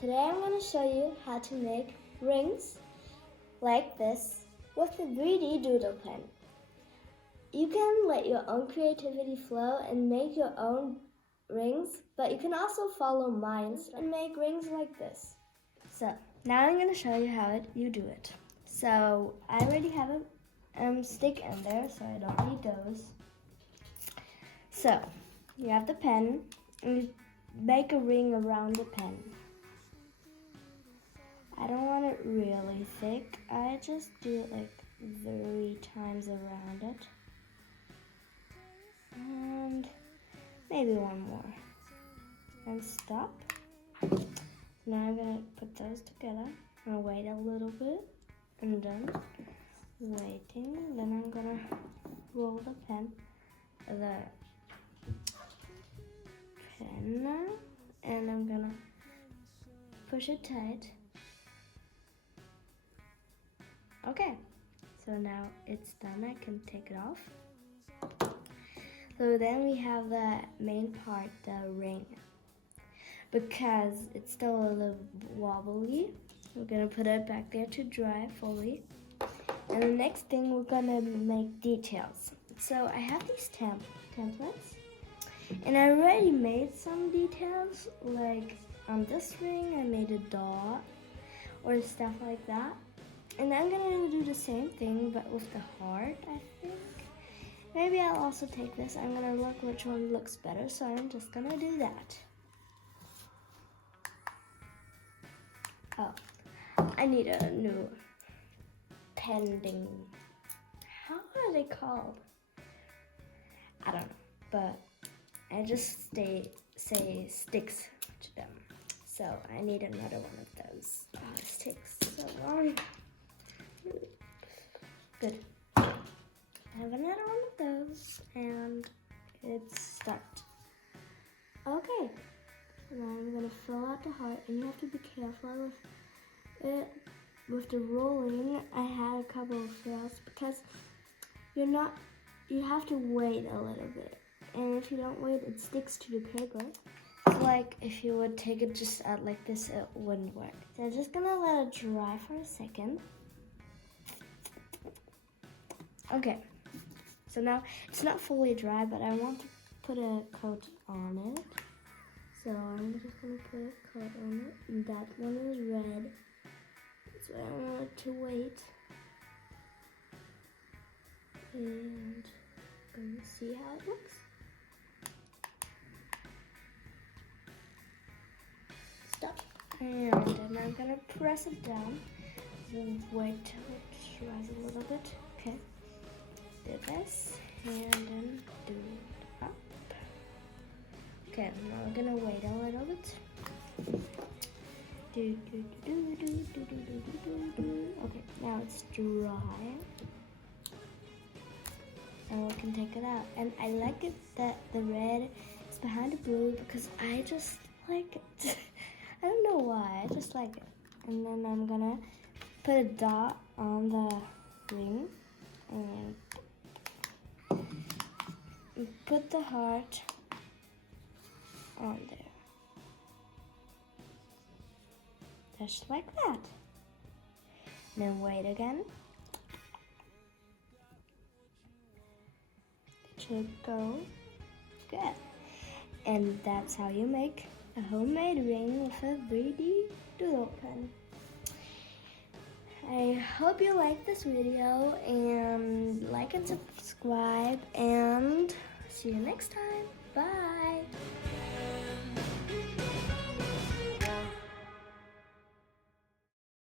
Today I'm going to show you how to make rings like this with the 3D doodle pen. You can let your own creativity flow and make your own rings, but you can also follow mine and make rings like this. So now I'm going to show you how you do it. So I already have a stick in there, so I don't need those. So you have the pen and you make a ring around the pen. I don't want it really thick. I just do it like 3 times around it. And maybe one more. And stop. Now I'm gonna put those together. I'm gonna wait a little bit. And then waiting. Then I'm gonna roll the pen. And I'm gonna push it tight. Okay, so now it's done. I can take it off. So then we have the main part, the ring. Because it's still a little wobbly, we're gonna put it back there to dry fully. And the next thing, we're gonna make details. So I have these templates, and I already made some details. Like on this ring, I made a dot or stuff like that. And I'm gonna do the same thing, but with the heart, I think. Maybe I'll also take this. I'm gonna look which one looks better, so I'm just gonna do that. Oh, I need a new pending. How are they called? I don't know, but I just say sticks to them. So I need another one of those. Oh, this takes so long. Good. I have another one of those, and it's start. Okay, now I'm gonna fill out the heart, and you have to be careful with it. With the rolling, I had a couple of fails because you have to wait a little bit, and if you don't wait, it sticks to the paper. Like if you would take it just out like this, it wouldn't work. So I'm just gonna let it dry for a second. Okay, so now it's not fully dry, but I want to put a coat on it. So I'm just gonna put a coat on it, and that one is red. So I want it to wait. And I'm gonna see how it looks. Stop. And then I'm gonna press it down. Then wait till it dries a little bit. Okay. Do this and then do it up. Okay, now we're gonna wait a little bit. Okay, now it's dry. And we can take it out. And I like it that the red is behind the blue because I just like it. I don't know why, I just like it. And then I'm gonna put a dot on the ring and put the heart on there. Just like that. And then wait again. It should go good. And that's how you make a homemade ring with a 3D doodle pen. I hope you like this video, and like and subscribe, and see you next time. Bye!